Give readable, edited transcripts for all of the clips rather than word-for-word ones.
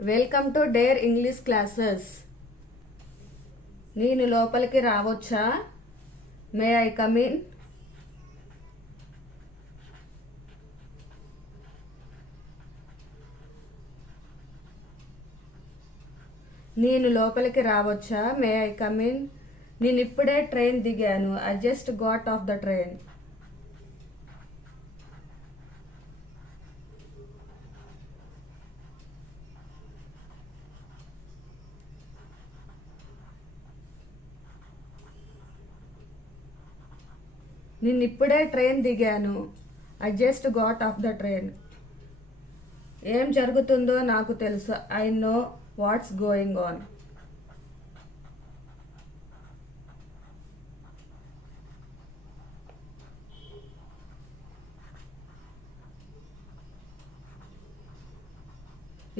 Welcome to dare English classes. నేను లోపలికి రావచ్చా? May I come in? నేను లోపలికి రావచ్చా? May I come in? నేను ఇప్పుడే ట్రైన్ దిగాను. I just got of the train. నేను ఇప్పుడే ట్రైన్ దిగాను. I just got of the train. ఏం జరుగుతుందో నాకు తెలుసు. I know what's going on.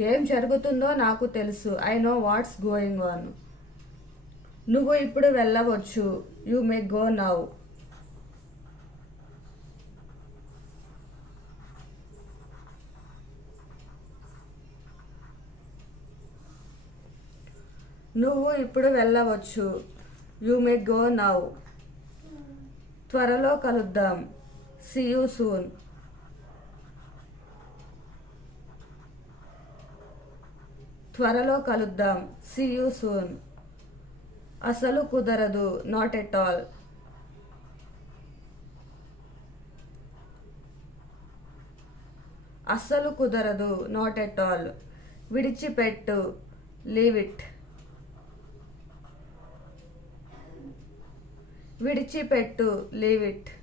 ఏం జరుగుతుందో నాకు తెలుసు. I know what's going on. నువ్వు ఇప్పుడు వెళ్ళవచ్చు. You may go now. నువ్వు ఇప్పుడు వెళ్ళవచ్చు. You may go now. త్వరలో కలుద్దాం. See you soon. త్వరలో కలుద్దాం. See you soon. అసలు కుదరదు. Not at all. అస్సలు కుదరదు. Not at all. విడిచిపెట్టు. Leave it. విడిచిపెట్టు. Leave it.